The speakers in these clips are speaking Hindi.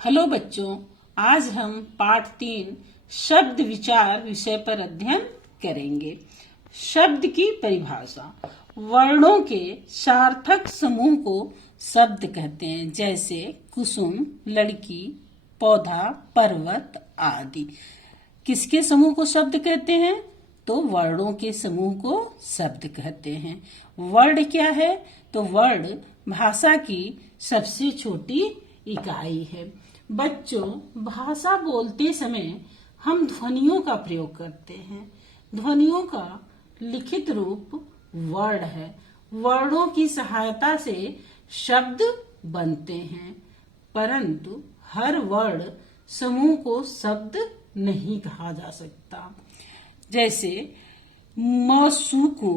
हेलो बच्चों, आज हम पाठ 3 शब्द विचार विषय पर अध्ययन करेंगे। शब्द की परिभाषा। वर्णों के सार्थक समूह को शब्द कहते हैं, जैसे कुसुम, लड़की, पौधा, पर्वत आदि। किसके समूह को शब्द कहते हैं? तो वर्णों के समूह को शब्द कहते हैं। वर्ण क्या है? तो वर्ण भाषा की सबसे छोटी इकाई है। बच्चों, भाषा बोलते समय हम ध्वनियों का प्रयोग करते हैं। ध्वनियों का लिखित रूप वर्ण है। वर्णों की सहायता से शब्द बनते हैं, परंतु हर वर्ण समूह को शब्द नहीं कहा जा सकता। जैसे मौसूकु,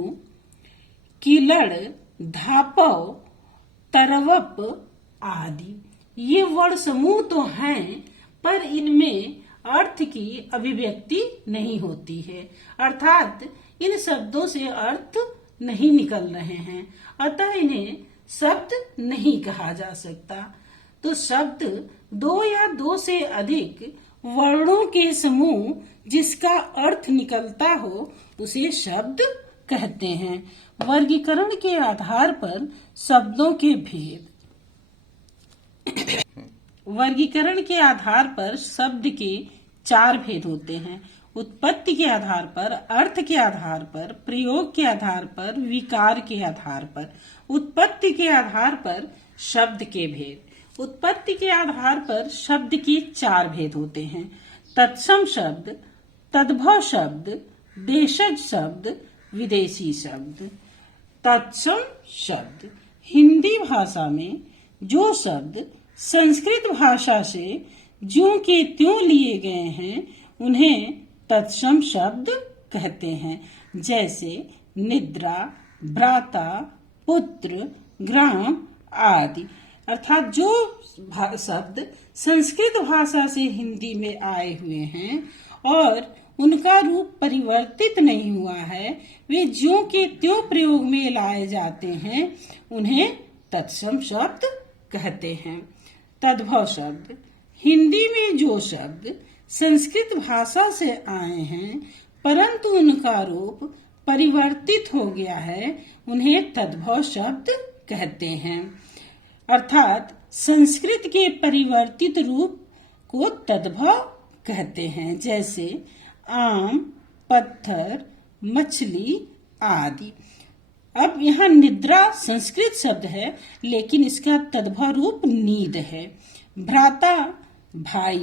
किलड़, धापव, तरवप आदि। ये वर्ण समूह तो हैं, पर इनमें अर्थ की अभिव्यक्ति नहीं होती है, अर्थात इन शब्दों से अर्थ नहीं निकल रहे हैं, अतः इन्हें शब्द नहीं कहा जा सकता। तो शब्द दो या दो से अधिक वर्णों के समूह जिसका अर्थ निकलता हो उसे शब्द कहते हैं। वर्गीकरण के आधार पर शब्दों के भेद। वर्गीकरण के आधार पर शब्द के 4 भेद होते हैं। उत्पत्ति के आधार पर, अर्थ के आधार पर, प्रयोग के आधार पर, विकार के आधार पर। उत्पत्ति के आधार पर शब्द के भेद। उत्पत्ति के आधार पर शब्द के 4 भेद होते हैं। तत्सम शब्द, तद्भव शब्द, देशज शब्द, विदेशी शब्द। तत्सम शब्द। हिंदी भाषा में जो शब्द संस्कृत भाषा से ज्यों के त्यों लिए गए हैं उन्हें तत्सम शब्द कहते हैं, जैसे निद्रा, भ्राता, पुत्र, ग्राम आदि। अर्थात जो शब्द संस्कृत भाषा से हिंदी में आए हुए हैं और उनका रूप परिवर्तित नहीं हुआ है, वे ज्यों के त्यों प्रयोग में लाए जाते हैं, उन्हें तत्सम शब्द कहते हैं। तद्भव शब्द। हिंदी में जो शब्द संस्कृत भाषा से आए हैं परंतु उनका रूप परिवर्तित हो गया है, उन्हें तद्भव शब्द कहते हैं। अर्थात संस्कृत के परिवर्तित रूप को तद्भव कहते हैं, जैसे आम, पत्थर, मछली आदि। अब यहाँ निद्रा संस्कृत शब्द है, लेकिन इसका तद्भव रूप नींद है। भ्राता भाई,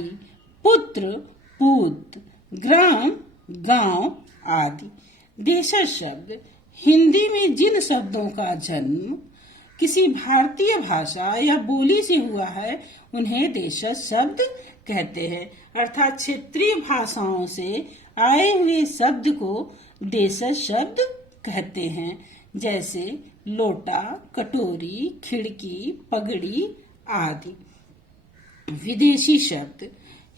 पुत्र पूत, ग्राम गांव आदि। देशज शब्द। हिंदी में जिन शब्दों का जन्म किसी भारतीय भाषा या बोली से हुआ है उन्हें देशज शब्द कहते हैं। अर्थात क्षेत्रीय भाषाओं से आए हुए शब्द को देशज शब्द कहते हैं, जैसे लोटा, कटोरी, खिड़की, पगड़ी आदि। विदेशी शब्द।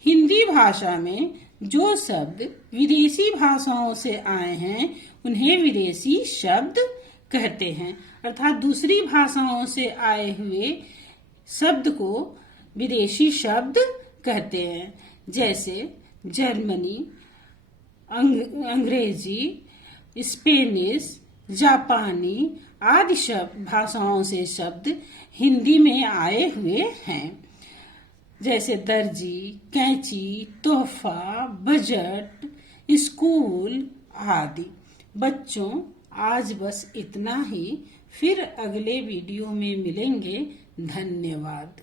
हिंदी भाषा में जो शब्द विदेशी भाषाओं से आए हैं उन्हें विदेशी शब्द कहते हैं, अर्थात दूसरी भाषाओं से आए हुए शब्द को विदेशी शब्द कहते हैं, जैसे जर्मनी, अंग्रेजी, स्पेनिश, जापानी आदि भाषाओं से शब्द हिंदी में आए हुए हैं, जैसे दर्जी, कैंची, तोहफा, बजट, स्कूल आदि। बच्चों, आज बस इतना ही। फिर अगले वीडियो में मिलेंगे। धन्यवाद।